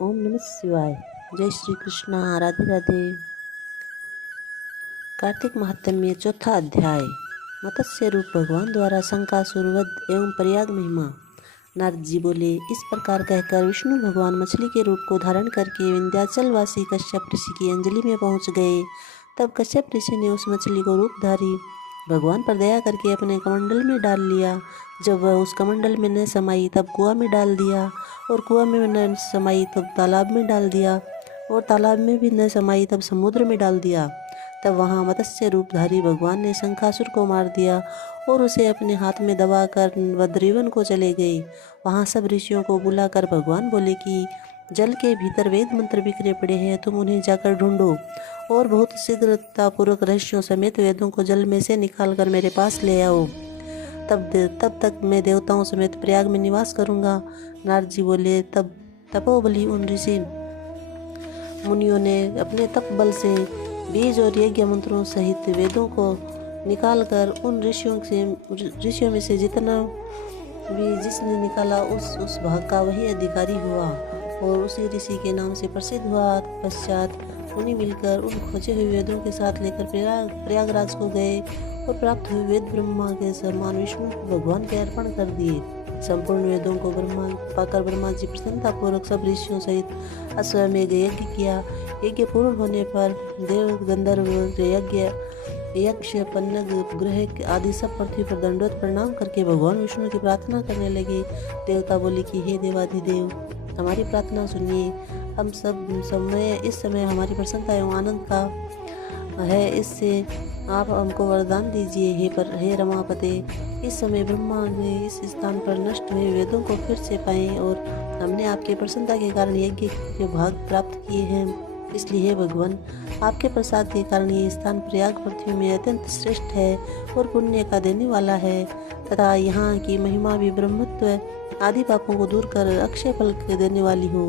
ओम नमः शिवाय। जय श्री कृष्णा। राधे राधे। कार्तिक महात्म्य चौथा अध्याय। मत्स्य रूप भगवान द्वारा शंकासुर वध एवं प्रयाग महिमा। नारद जी बोले, इस प्रकार कहकर विष्णु भगवान मछली के रूप को धारण करके विंध्याचलवासी कश्यप ऋषि की अंजलि में पहुंच गए। तब कश्यप ऋषि ने उस मछली को रूपधारी भगवान पर दया करके अपने कमंडल में डाल लिया। जब वह उस कमंडल में न समाई तब कुआं में डाल दिया, और कुआं में न समाई तब तालाब में डाल दिया, और तालाब में भी न समाई तब समुद्र में डाल दिया। तब वहाँ मत्स्य रूपधारी भगवान ने शंखासुर को मार दिया और उसे अपने हाथ में दबाकर वज्रीवन को चले गए। वहाँ सब ऋषियों को बुलाकर भगवान बोले कि जल के भीतर वेद मंत्र बिखरे पड़े हैं, तुम उन्हें जाकर ढूंढो और बहुत शीघ्रतापूर्वक रहस्यों समेत वेदों को जल में से निकालकर मेरे पास ले आओ। तब तक मैं देवताओं समेत प्रयाग में निवास करूंगा। नारद जी बोले, तब तपोबली उन ऋषि मुनियों ने अपने तप बल से बीज और यज्ञ मंत्रों सहित वेदों को निकालकर उन ऋषियों में से जितना भी जिसने निकाला उस भाग का वही अधिकारी हुआ और उसी ऋषि के नाम से प्रसिद्ध हुआ। पश्चात उन्हें मिलकर उन खोजे हुए वेदों के साथ लेकर प्रयागराज को गए और प्राप्त हुए वेद ब्रह्मा के समान विष्णु भगवान के अर्पण कर दिए। संपूर्ण वेदों को ब्रह्मा जी प्रसन्नतापूर्वक सब ऋषियों सहित अश्वमेघ यज्ञ किया। यज्ञ पूर्ण होने पर देव गंधर्व यक्ष पन्नग ग्रह आदि सब पृथ्वी पर दंडवत प्रणाम करके भगवान विष्णु की प्रार्थना करने लगे। देवता बोले कि हे देवाधिदेव, हमारी प्रार्थना सुनिए। हम इस समय हमारी प्रसन्नता एवं आनंद का है, इससे आप हमको वरदान दीजिए। हे रमापते, इस समय ब्रह्मा ने इस स्थान पर नष्ट हुए वेदों को फिर से पाए और हमने आपके प्रसन्नता के कारण यज्ञ के भाग प्राप्त किए हैं। इसलिए हे भगवान, आपके प्रसाद के कारण ये स्थान प्रयाग पृथ्वी में अत्यंत श्रेष्ठ है और पुण्य का देने वाला है, तथा यहाँ की महिमा भी ब्रह्मत्व आदि पापों को दूर कर अक्षय फल देने वाली हो।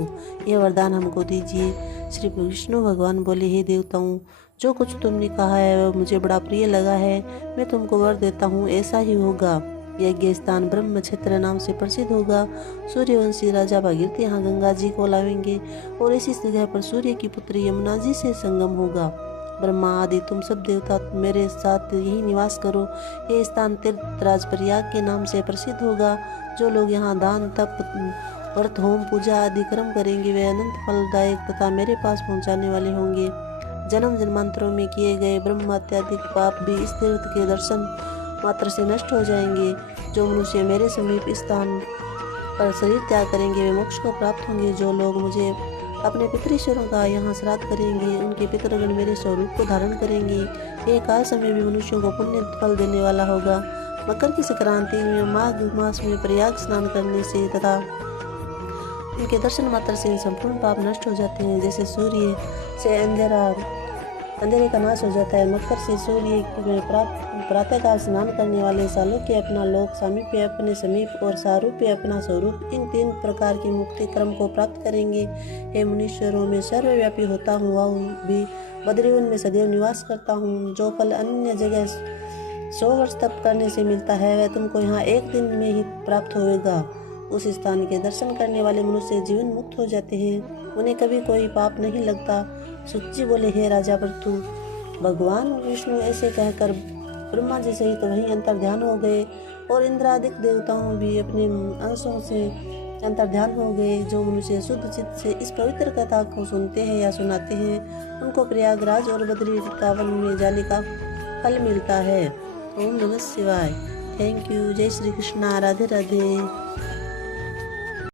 यह वरदान हमको दीजिए। श्री विष्णु भगवान बोले, हे देवताओं, जो कुछ तुमने कहा है वह मुझे बड़ा प्रिय लगा है। मैं तुमको वर देता हूँ, ऐसा ही होगा। यज्ञ स्थान ब्रह्म क्षेत्र नाम से प्रसिद्ध होगा। सूर्यवंशी राजा भागीरथी यहाँ गंगा जी को लावेंगे और इसी जगह पर सूर्य की पुत्री यमुना जी से संगम होगा। ब्रह्मा आदि तुम सब देवता मेरे साथ यही निवास करो। ये स्थान तीर्थराज प्रयाग के नाम से प्रसिद्ध होगा। जो लोग यहाँ दान तप व्रत होम पूजा आदि कर्म करेंगे वे अनंत फलदायक तथा मेरे पास पहुँचाने वाले होंगे। जन्म जन्मांतरों में किए गए ब्रह्म अत्याधिक पाप भी इस तीर्थ के दर्शन मात्र से नष्ट हो जाएंगे। जो मनुष्य मेरे समीप स्थान पर शरीर त्याग करेंगे वे मोक्ष को प्राप्त होंगे। जो लोग मुझे अपने पितृश्वरों का यहाँ श्राद्ध करेंगे उनके पितृगण मेरे स्वरूप को धारण करेंगे। ये काल समय भी मनुष्यों को पुण्य फल देने वाला होगा। मकर की संक्रांति में माघ मास में प्रयाग स्नान करने से तथा उनके दर्शन मात्र से संपूर्ण पाप नष्ट हो जाते हैं। जैसे सूर्य से अंधेरे का नाश हो जाता है, मकर से सूर्य में प्रातःकाल स्नान करने वाले सालोक्य अपना लोक, सामीप्य अपने समीप और सारूप्य अपना स्वरूप, इन 3 प्रकार की मुक्ति क्रम को प्राप्त करेंगे। हे मुनीश्वरों, में सर्वव्यापी होता हुआ भी बद्रीवन में सदैव निवास करता हूँ। जो फल अन्य जगह 100 वर्ष तप करने से मिलता है वह तुमको यहाँ 1 दिन में ही प्राप्त होगा। उस स्थान के दर्शन करने वाले मनुष्य जीवन मुक्त हो जाते हैं, उन्हें कभी कोई पाप नहीं लगता। सुच्ची बोले, हे राजा पृथु, भगवान विष्णु ऐसे कहकर ब्रह्मा जी सहित वहीं अंतर्ध्यान हो गए और इंद्रादिक देवताओं भी अपने अंशों से अंतर्ध्यान हो गए। जो मनुष्य शुद्ध चित्त से इस पवित्र कथा को सुनते हैं या सुनाते हैं उनको प्रयागराज और बद्रिकावन में जाने का फल मिलता है। ओम नमः शिवाय। Thank you. जय श्री कृष्णा। राधे राधे।